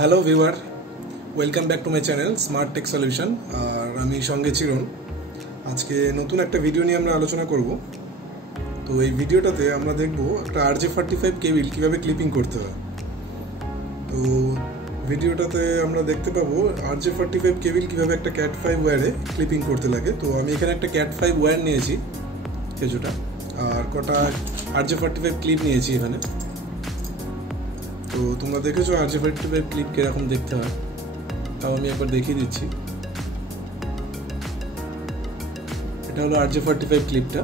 Hello viewer, welcome back to my channel smart tech solution. আর আমি সঙ্গে চিরণ। আজকে নতুন একটা ভিডিও নিয়ে আমরা আলোচনা করব। তো এই ভিডিওটাতে আমরা দেখব একটা RJ45 কেবিল কীভাবে ক্লিপিং করতে হয়। তো ভিডিওটাতে আমরা দেখতে পাবো RJ45 কেবিল কীভাবে একটা ক্যাট 5 ওয়্যারে ক্লিপিং করতে লাগে। তো আমি এখানে একটা ক্যাট 5 ওয়্যার নিয়েছি কিছুটা, আর কটা RJ45 ক্লিপ নিয়েছি এখানে। তো তোমরা দেখেছো RJ45 ক্লিপ কিরকম দেখতে হয়, তাও আমি একবার দেখিয়ে দিচ্ছি। এটা হলো RJ45 ক্লিপটা,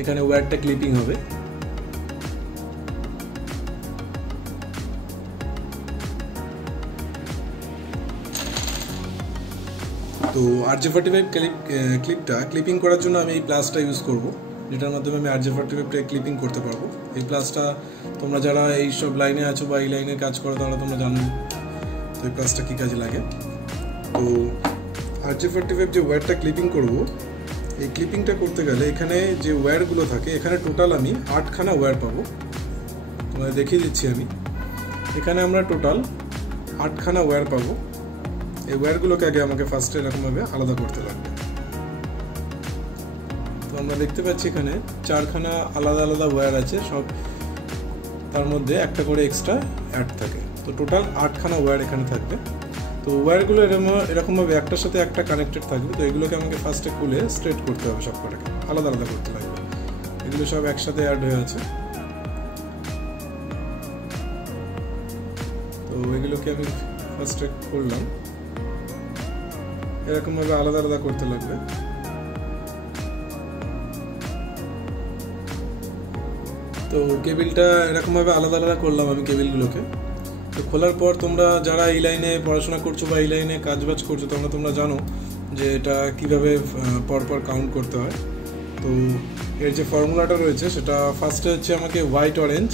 এখানে ওয়্যারটা ক্লিপিং হবে। তো RJ45 ক্লিপটা ক্লিপিং করার জন্য আমি এই প্লাসটা ইউজ করব, যেটার মাধ্যমে আমি RJ45 ক্লিপিং করতে পারবো। এই প্লাসটা তোমরা যারা এই সব লাইনে আছো বা এই লাইনে কাজ করো তাহলে তোমরা জানো তো এই প্লাসটা কী কাজে লাগে। তো RJ45 যে ওয়্যারটা ক্লিপিং করব, এই ক্লিপিংটা করতে গেলে এখানে যে ওয়্যারগুলো থাকে, এখানে টোটাল আমি 8খানা ওয়্যার পাবো। তোমাদের দেখিয়ে দিচ্ছি আমি। এখানে আমরা টোটাল 8খানা ওয়্যার পাবো। এই ওয়্যারগুলোকে আগে আমাকে ফার্স্টে এরকমভাবে আলাদা করতে লাগবে। তো আমরা দেখতে পাচ্ছি এখানে 4খানা আলাদা আলাদা ওয়্যার আছে, সব তার মধ্যে একটা করে এক্সট্রা অ্যাড থাকে। তো টোটাল 8খানা ওয়্যার এখানে থাকবে। তো ওয়্যারগুলো এরকমভাবে একটার সাথে একটা কানেক্টেড থাকবে। তো এগুলোকে আমাকে ফার্স্টে খুলে স্ট্রেট করতে হবে, সব কটাকে আলাদা আলাদা করতে লাগবে। এগুলো সব একসাথে অ্যাড হয়ে আছে। তো এগুলোকে আমি ফার্স্টে করলাম, এরকমভাবে আলাদা আলাদা করতে লাগবে। তো কেবিলটা এরকমভাবে আলাদা আলাদা করলাম আমি কেবিলগুলোকে। তো খোলার পর তোমরা যারা এই লাইনে পড়াশোনা করছো বা এই লাইনে কাজবাজ করছো, তোমরা জানো যে এটা কিভাবে পরপর কাউন্ট করতে হয়। তো এর যে ফর্মুলাটা রয়েছে সেটা ফার্স্টে হচ্ছে আমাকে হোয়াইট অরেঞ্জ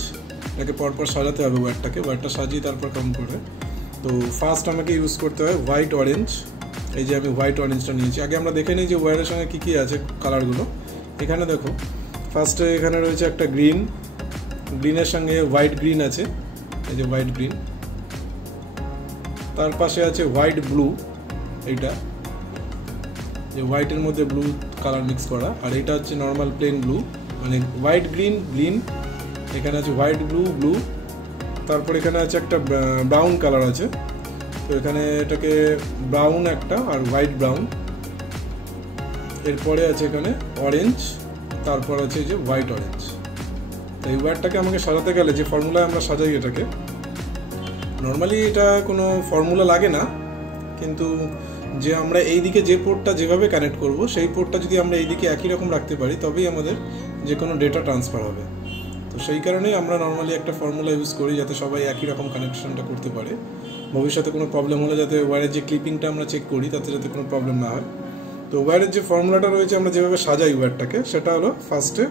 এটাকে পরপর সাজাতে হবে। ওয়্যারটা সাজিয়ে তারপর কাউন্ট করে। তো ফার্স্ট আমাকে ইউজ করতে হয় হোয়াইট অরেঞ্জ। এই যে আমি হোয়াইট অরেঞ্জটা নিয়েছি। আগে আমরা দেখে নিই যে ওয়্যারের সঙ্গে কী কী আছে কালারগুলো। এখানে দেখো ফার্স্টে এখানে রয়েছে একটা গ্রিনের সঙ্গে হোয়াইট গ্রিন আছে, এই যে হোয়াইট গ্রিন। তার পাশে আছে হোয়াইট ব্লু, এইটা যে হোয়াইটের মধ্যে ব্লু কালার মিক্স করা। আর এটা হচ্ছে নর্মাল প্লেন ব্লু, মানে হোয়াইট গ্রিন। এখানে আছে হোয়াইট ব্লু। তারপর এখানে আছে একটা ব্রাউন কালার আছে। তো এখানে এটাকে ব্রাউন একটা আর হোয়াইট ব্রাউন। এরপরে আছে এখানে অরেঞ্জ, তারপর আছে এই যে হোয়াইট অরেঞ্জ। তো এই ওয়্যারটাকে আমাকে সাজাতে গেলে যে ফর্মুলায় আমরা সাজাই এটাকে, নর্মালি এটা কোনো ফর্মুলা লাগে না, কিন্তু যে আমরা এই দিকে যে পোর্টটা যেভাবে কানেক্ট করব, সেই পোর্টটা যদি আমরা এই দিকে একই রকম রাখতে পারি তবেই আমাদের যে কোনো ডেটা ট্রান্সফার হবে। তো সেই কারণেই আমরা নর্মালি একটা ফর্মুলা ইউজ করি, যাতে সবাই একই রকম কানেকশনটা করতে পারে। ভবিষ্যতে কোনো প্রবলেম হলে যাতে ওয়্যারের যে ক্লিপিংটা আমরা চেক করি তাতে যাতে কোনো প্রবলেম না হয়। তো ওয়্যারের যে ফর্মুলাটা রয়েছে আমরা যেভাবে সাজাই ওয়্যারটাকে, সেটা হলো ফার্স্টে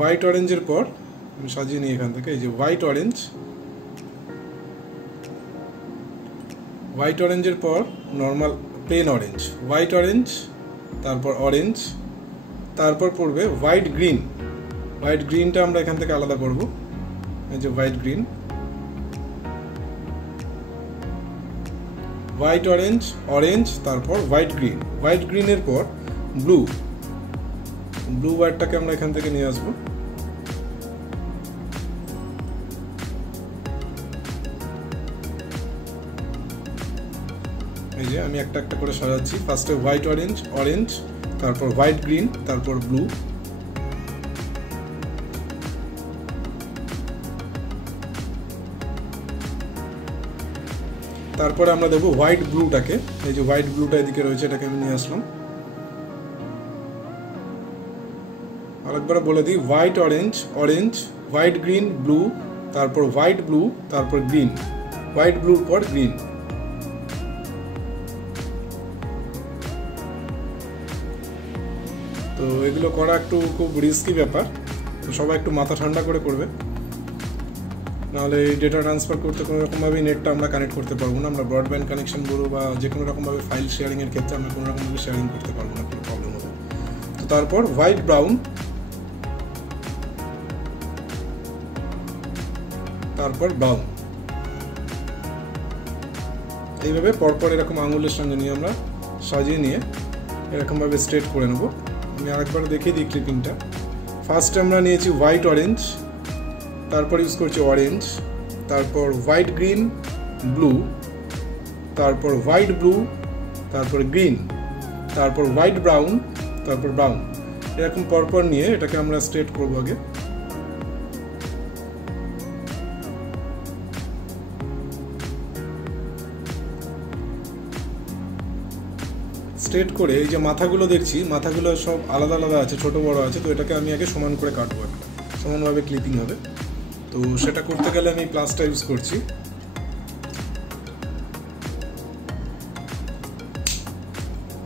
হোয়াইট অরেঞ্জের পর আমি সাজিয়ে নিই এখান থেকে। এই যে হোয়াইট অরেঞ্জের পর normal plain orange, white orange, তারপর অরেঞ্জ, তারপর পড়বে হোয়াইট গ্রিনটা আমরা এখান থেকে আলাদা করব। এই যে হোয়াইট অরেঞ্জ, তারপর হোয়াইট গ্রিনের পর ব্লু ওয়্যারটাকে আমরা এখান থেকে নিয়ে আসবো। এই যে আমি একটা একটা করে সাজাচ্ছি। ফার্স্টে হোয়াইট অরেঞ্জ, তারপর হোয়াইট গ্রিন, তারপর ব্লু। তারপরে আমরা দেখবো হোয়াইট ব্লুটাকে। এই যে হোয়াইট ব্লুটা এদিকে রয়েছে, এটাকে আমি নিয়ে আসলাম। আরেকবার বলে দিই, white orange, white green, blue, তারপর হোয়াইট ব্লু, তারপর গ্রিন, হোয়াইট ব্লুর পর গ্রিন। তো এগুলো করা একটু খুব রিস্কি ব্যাপার, তো সবাই একটু মাথা ঠান্ডা করে করবে, নাহলে এই ডেটা ট্রান্সফার করতে কোনো রকমভাবেই নেটটা আমরা কানেক্ট করতে পারবো না। আমরা ব্রডব্যান্ড কানেকশন বলবো বা যে কোনো রকমভাবে ফাইল শেয়ারিংয়ের ক্ষেত্রে আমরা কোনো রকমভাবে শেয়ারিং করতে পারবো না, কোনো প্রবলেম হবে। তো তারপর হোয়াইট ব্রাউন, তারপর ব্রাউন। এইভাবে পরপর এরকম আঙুলের সঙ্গে নিয়ে আমরা সাজিয়ে নিয়ে এরকমভাবে স্ট্রেট করে নেব। আমি আরেকবার দেখিয়ে দিই ক্লিপিংটা। ফার্স্টে আমরা নিয়েছি হোয়াইট অরেঞ্জ, তারপর ইউজ করছি অরেঞ্জ, তারপর হোয়াইট গ্রিন ব্লু, তারপর হোয়াইট ব্লু, তারপর গ্রিন, তারপর হোয়াইট ব্রাউন, তারপর ব্রাউন, এরকম পরপর নিয়ে এটাকে আমরা স্ট্রেট করবো আগে। স্ট্রেট করে এই যে মাথাগুলো দেখছি, মাথাগুলো সব আলাদা আলাদা আছে, ছোট বড় আছে, তো এটাকে আমি আগে সমান করে কাটবো, একটা সমানভাবে ক্লিপিং হবে। তো সেটা করতে গেলে আমি প্লাসটা ইউজ করছি।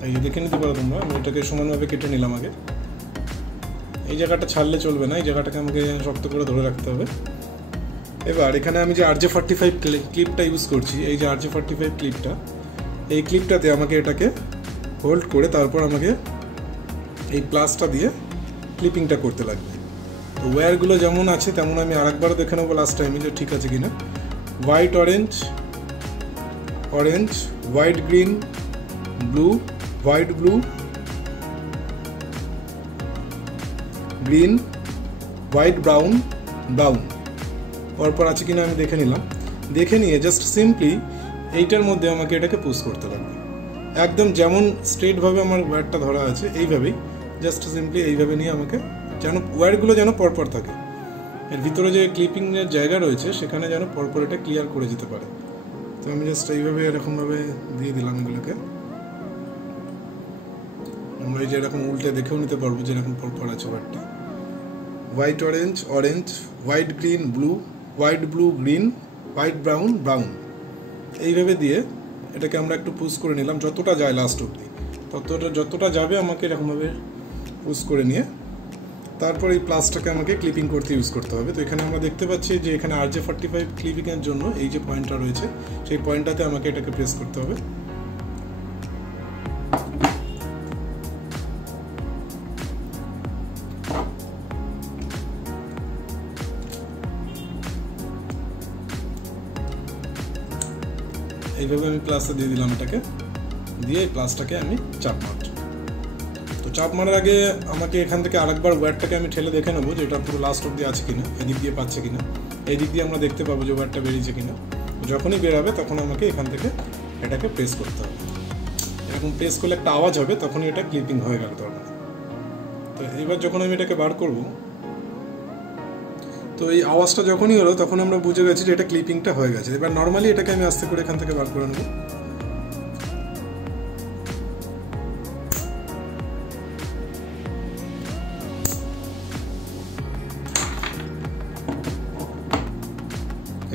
এই যে দেখে নিতে পারো তোমরা, আমি এটাকে সমানভাবে কেটে নিলাম আগে। এই জায়গাটা ছাড়লে চলবে না, এই জায়গাটাকে আমাকে শক্ত করে ধরে রাখতে হবে। এবার এখানে আমি যে RJ45 ক্লিপটা ইউজ করছি, এই যে RJ45 ক্লিপটা, এই ক্লিপটাতে আমাকে এটাকে হোল্ড করে তারপর আমাকে এই প্লাসটা দিয়ে ক্লিপিংটা করতে লাগবে। তো ওয়্যারগুলো যেমন আছে তেমন আমি আরেকবারও দেখে নেবো লাস্ট টাইমে যে ঠিক আছে কিনা। White orange, orange, white green blue, white blue, green, white brown, brown, পরপর আছে কিনা আমি দেখে নিলাম। দেখে নিয়ে জাস্ট সিম্পলি এইটার মধ্যে আমাকে এটাকে পুশ করতে লাগবে, একদম যেমন স্ট্রেটভাবে আমার ওয়্যারটা ধরা আছে এইভাবেই, জাস্ট সিম্পলি এইভাবে নিয়ে আমাকে যেন ওয়্যারগুলো যেন পরপর থাকে, এর ভিতরে যে ক্লিপিংয়ের জায়গা রয়েছে সেখানে যেন পরপর এটা ক্লিয়ার করে যেতে পারে। তো আমি জাস্ট এইভাবে এরকমভাবে দিয়ে দিলাম এগুলোকে। আমরা এই যে এরকম উল্টে দেখেও নিতে পারবো যে এরকম পরপর আছে ওয়্যারটা। White orange, orange, white green blue, white blue green, white brown, brown, এইভাবে দিয়ে এটাকে আমরা একটু পুশ করে নিলাম যতটা যায় লাস্ট অবধি, যতটা যাবে আমাকে এরকমভাবে পুশ করে নিয়ে তারপর এই প্লাসটাকে আমাকে ক্লিপিং করতে ইউজ করতে হবে। তো এখানে আমরা দেখতে পাচ্ছি যে এখানে RJ45 ক্লিপিংয়ের জন্য এই যে পয়েন্টটা রয়েছে সেই পয়েন্টটাতে আমাকে এটাকে প্রেস করতে হবে। এইভাবে আমি প্লাসটা দিয়ে দিলাম, এটাকে দিয়ে প্লাসটাকে আমি চাপ মারছি। তো চাপ মারার আগে আমাকে এখান থেকে আরেকবার ওয়্যারটাকে আমি ঠেলে দেখে নেবো যে এটা পুরো লাস্ট অব্দি আছে কিনা, এদিক দিয়ে পাচ্ছে কিনা। এই দিক দিয়ে আমরা দেখতে পাবো যে ওয়্যারটা বেরিয়েছে কিনা। যখনই বেরাবে তখন আমাকে এখান থেকে এটাকে প্রেস করতে হবে। এরকম প্রেস করলে একটা আওয়াজ হবে, তখনই এটা ক্লিপিং হয়ে গেল। তো এবার যখন আমি এটাকে বার করব, তো এই আওয়াজটা যখনই হলো তখন আমরা বুঝে গেছি যে এটা ক্লিপিংটা হয়ে গেছে। এবার নর্মালি এটাকে আমি আস্তে করে এখান থেকে বার করে নেব।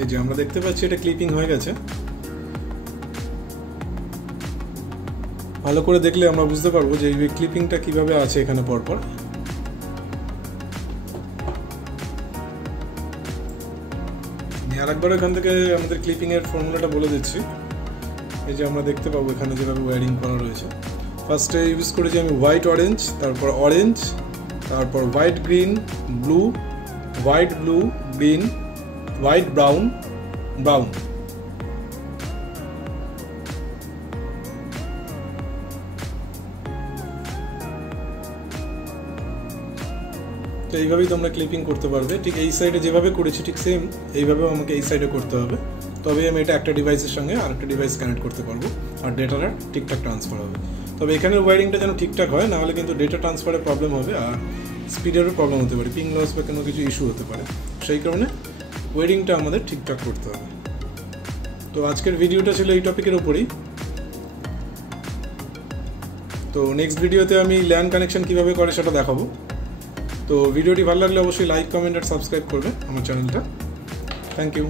এই যে আমরা দেখতে পাচ্ছি এটা ক্লিপিং হয়ে গেছে। ভালো করে দেখলে আমরা বুঝতে পারবো যে এই ক্লিপিংটা কিভাবে আছে এখানে পরপর। আরেকবার এখান থেকে আমাদের ক্লিপিং এর ফর্মুলাটা বলে দিচ্ছি। এই যে আমরা দেখতে পাবো এখানে যেভাবে ওয়্যারিং করা রয়েছে। ফার্স্টে ইউজ করেছি আমি হোয়াইট অরেঞ্জ, তারপর অরেঞ্জ, তারপর white green blue, white blue green, white brown, brown. তো এইভাবেই তোমরা ক্লিপিং করতে পারবে। ঠিক এই সাইডে যেভাবে করেছি ঠিক সেম এইভাবেও আমাকে এই সাইডে করতে হবে, তবেই আমি এটা একটা ডিভাইসের সঙ্গে আরেকটা ডিভাইস কানেক্ট করতে পারবো আর ডেটাটা ঠিকঠাক ট্রান্সফার হবে। তবে এখানের ওয়্যারিংটা যেন ঠিকঠাক হয়, নাহলে কিন্তু ডেটা ট্রান্সফারে প্রবলেম হবে আর স্পিডেরও প্রবলেম হতে পারে, পিং লস বা কোনো কিছু ইস্যু হতে পারে। সেই কারণে ওয়্যারিংটা আমাদের ঠিকঠাক করতে হবে। তো আজকের ভিডিওটা ছিল এই টপিকের উপরেই। তো নেক্সট ভিডিওতে আমি ল্যান কানেকশন কীভাবে করে সেটা দেখাবো। তো ভিডিওটি ভালো লাগলে অবশ্যই লাইক, কমেন্ট আর সাবস্ক্রাইব করবে আমার চ্যানেলটা। Thank you.